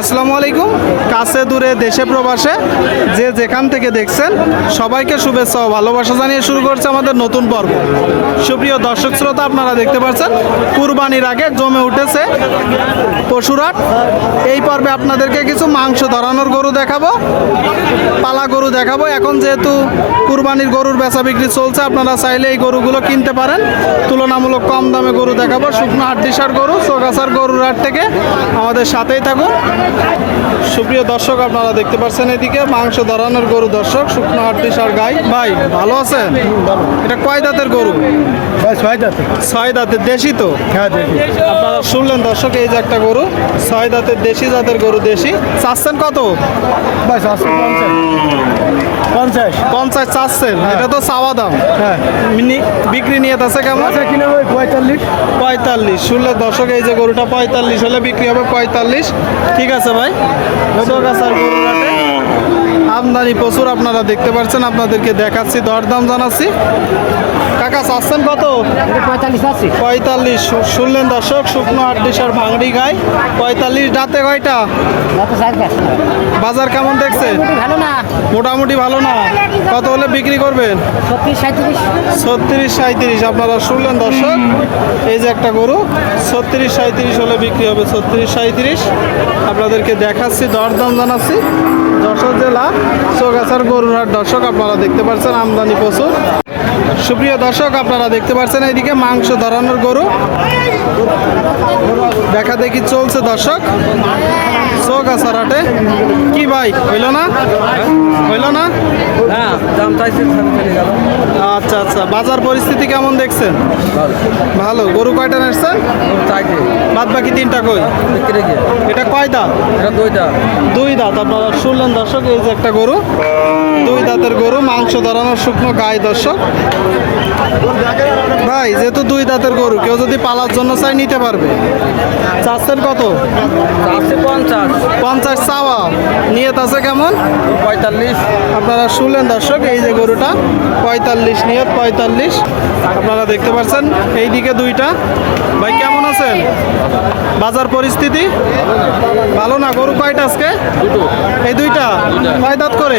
আসসালামু আলাইকুম। কাছে দূরে দেশে প্রবাসে যে যেখান থেকে দেখছেন, সবাইকে শুভেচ্ছা ও ভালোবাসা জানিয়ে শুরু করছে আমাদের নতুন পর্ব। সুপ্রিয় দর্শক শ্রোতা, আপনারা দেখতে পাচ্ছেন, কুরবানির আগে জমে উঠেছে পশুরাট এই পর্বে আপনাদেরকে কিছু মাংস ধরানোর গরু দেখাবো, পালা গরু দেখাবো। এখন যেহেতু কুরবানির গরুর বেচা বিক্রি চলছে, আপনারা চাইলে এই গরুগুলো কিনতে পারেন। তুলনামূলক কম দামে গরু দেখাবো। শুকনো হাড্ডিসার গরু চোগাছার গরুর হাট থেকে আমাদের সাথেই থাকুন। সুপ্রিয় দর্শক আপনারা দেখতে পাচ্ছেন এদিকে মাংস ধরানোর গরু দর্শক শুকনো হাড্ডিসার গাই। ভাই ভালো আছেন? এটা কয় দাঁতের গরু? ভাই ছয় দাঁত ছয় দাঁতের দেশি তো? হ্যাঁ আপনারা শুনলেন দর্শক এই যে একটা গরু ছয় দাঁতের দেশি জাতের গরু দেশি। চাচ্ছেন কত? ভাই পঞ্চাশ। পঞ্চাশ চাচ্ছেন। এটা তো চাওয়া দাম। হ্যাঁ। বিক্রি নিয়ে আছে কেমন? আচ্ছা কিনে হবে পঁয়তাল্লিশ। পঁয়তাল্লিশ। শুনলে দর্শক এই যে গরুটা পঁয়তাল্লিশ হলে বিক্রি হবে পঁয়তাল্লিশ। ঠিক আছে ভাই। চৌগাছার গরু হাটে আমদানি প্রচুর আপনারা দেখতে পাচ্ছেন আপনাদেরকে দেখাচ্ছি দরদাম জানাচ্ছি। কাকা চাচ্ছেন কত? পঁয়তাল্লিশ শুনলেন দর্শক শুকনো আটডিসার ভাঙড়ি গায় পঁয়তাল্লিশ দাঁতে কয়টা? বাজার কেমন না। মোটামুটি ভালো না। কত হলে বিক্রি করবেন? ছত্রিশ সাঁত্রিশ ছত্রিশ সাঁত্রিশ আপনারা শুনলেন দর্শক? এই যে একটা গরু ছত্রিশ সাঁত্রিশ হলে বিক্রি হবে ছত্রিশ সাঁত্রিশ আপনাদেরকে দেখাচ্ছি দরদাম জানাচ্ছি। যশোর জেলা, চৌগাছার গরুর হাট দর্শক আপনারা দেখতে পাচ্ছেন আমদানি প্রচুর। সুপ্রিয় দর্শক, আপনারা দেখতে পাচ্ছেন এইদিকে মাংস ধরানোর গরু। দেখা দেখি চলছে দর্শক। চৌগাছার হাটে। কি ভাই, হইল না? হইল না? হ্যাঁ দাম চাইছে আচ্ছা আচ্ছা। বাজার পরিস্থিতি কেমন দেখছেন? ভালো। গরু কয়টা চাইছে বাদ বাকি তিনটা কই? এটা কয় দাঁত? এটা দুইটা দুই দাঁত। আপনারা শুনলেন দর্শক এই যে একটা গরু। দুই দাঁতের গরু মাংস ধরানোর শুকনো গায়ে দর্শক। ভাই যেহেতু দুই দাঁতের গরু কেউ যদি পালার জন্য চাই নিতে পারবে। চাচ্ছেন কত? পঞ্চাশ। পঞ্চাশ চাওয়া। নিয়ত আছে কেমন? পঁয়তাল্লিশ। আপনারা শুনলেন দর্শক এই যে গরুটা পঁয়তাল্লিশ নিয়ত পঁয়তাল্লিশ। আপনারা দেখতে পাচ্ছেন এইদিকে দুইটা। ভাই কেমন আছেন? বাজার পরিস্থিতি? ভালো না? গরু কয়টা আজকে? এই দুইটা? কয় দাঁত করে।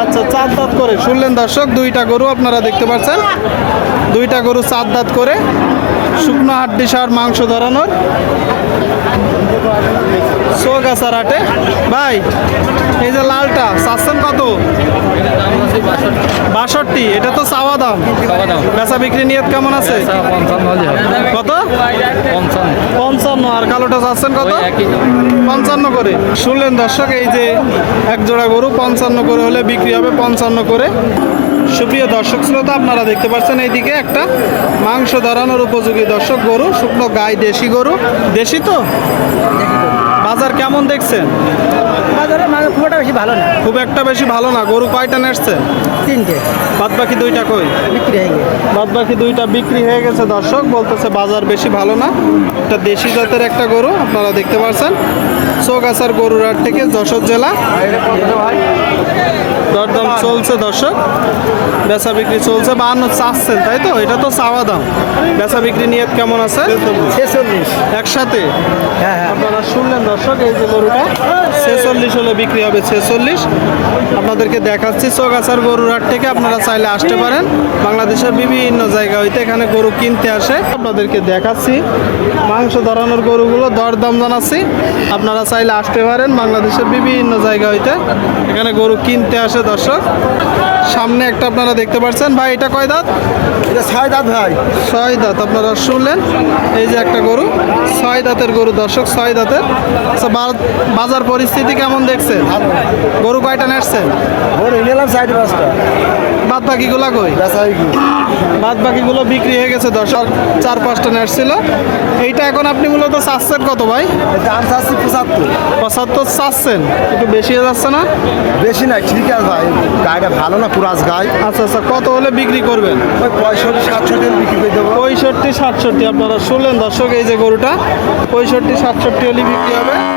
আচ্ছা চার দাঁত করে। শুনলেন দর্শক দুইটা গরু আপনারা দেখতে পাচ্ছেন। দুইটা গরু চার দাঁত করে। শুকনো হাড্ডি সার মাংস ধরানোর। সোগাছার হাটে। ভাই, এই যে লালটা, চাচ্ছেন কত? বাষট্টি, এটা তো চাওয়া দাম। বেচা বিক্রি নিয়ত কেমন আছে? কত? পঞ্চান্ন, আর কালোটা চাচ্ছেন কত? পঞ্চান্ন করে। শুনলেন দর্শক, এই যে এক জোড়া গরু, পঞ্চান্ন করে হলে বিক্রি হবে পঞ্চান্ন করে। সুপ্রিয় দর্শক শ্রোতা আপনারা দেখতে পাচ্ছেন এইদিকে একটা মাংস ধরানোর উপযোগী দর্শক গরু শুকনো গাই দেশি গরু। দেশি তো? বাজার কেমন দেখছেন? বাজারে খুব একটা বেশি ভালো না। খুব একটা বেশি ভালো না। গরু কয়টা নেসছেন তিনটে। বাদ বাকি দুইটা কই? বিক্রি হয়ে গেছে। বাদ বাকি দুইটা বিক্রি হয়ে গেছে দর্শক বলতেছে বাজার বেশি ভালো না। একটা দেশি জাতের একটা গরু আপনারা দেখতে পাচ্ছেন। চৌগাছার গরুর হাট থেকে যশোর জেলা। চলছে দর্শক। বেচা বিক্রি চলছে বাহান্ন চাচ্ছেন তাই তো? এটা তো চাওয়া দাম। বেচা বিক্রি নিয়ে কেমন আছে? ছেচল্লিশ। একসাথে? হ্যাঁ হ্যাঁ। আপনারা শুনলেন দর্শক এই যে গরুটা। ছেচল্লিশ হলে বিক্রি হবে ছেচল্লিশ। আপনাদেরকে দেখাচ্ছি চৌগাছার গরুর হাট থেকে। আপনারা চাইলে আসতে পারেন। বাংলাদেশের বিভিন্ন জায়গা হইতে এখানে গরু কিনতে আসে। আপনাদেরকে দেখাচ্ছি। মাংস ধরানোর গরুগুলো দরদাম জানাচ্ছি। আপনারা চাইলে আসতে পারেন। বাংলাদেশের বিভিন্ন জায়গা হইতে এখানে গরু কিনতে আসে দর্শক। সামনে একটা আপনারা দেখতে পাচ্ছেন ভাই এটা কয় দাঁত? এটা ছয় দাঁত ভাই। ছয় দাঁত আপনারা শুনলেন? এই যে একটা গরু ছয় দাঁতের গরু দর্শক ছয় দাঁতের। আচ্ছা বাজার পরিস্থিতি কেমন দেখছেন? গরু কয়টা নেসছেন ওরে নিলাম সাইড পাঁচটা। বাদ বাকিগুলা কই? বাদ বাকিগুলো বিক্রি হয়ে গেছে দর্শক চার পাঁচটা নেসছিল এইটা এখন আপনি মূলত চাচ্ছেন কত ভাই? দাম চাচ্ছি পঁচাত্তর। পঁচাত্তর চাচ্ছেন? একটু বেশি হয়ে যাচ্ছে না? বেশি না ঠিক আছে ভাই। গাড়িটা ভালো না পুরাজ গাই। আচ্ছা আচ্ছা কত হলে বিক্রি করবেন? ওই পঁয়ষট্টি সাতষট্টি আপনারা শুনলেন দর্শক এই যে গরুটা পঁয়ষট্টি সাতষট্টি হলে বিক্রি হবে।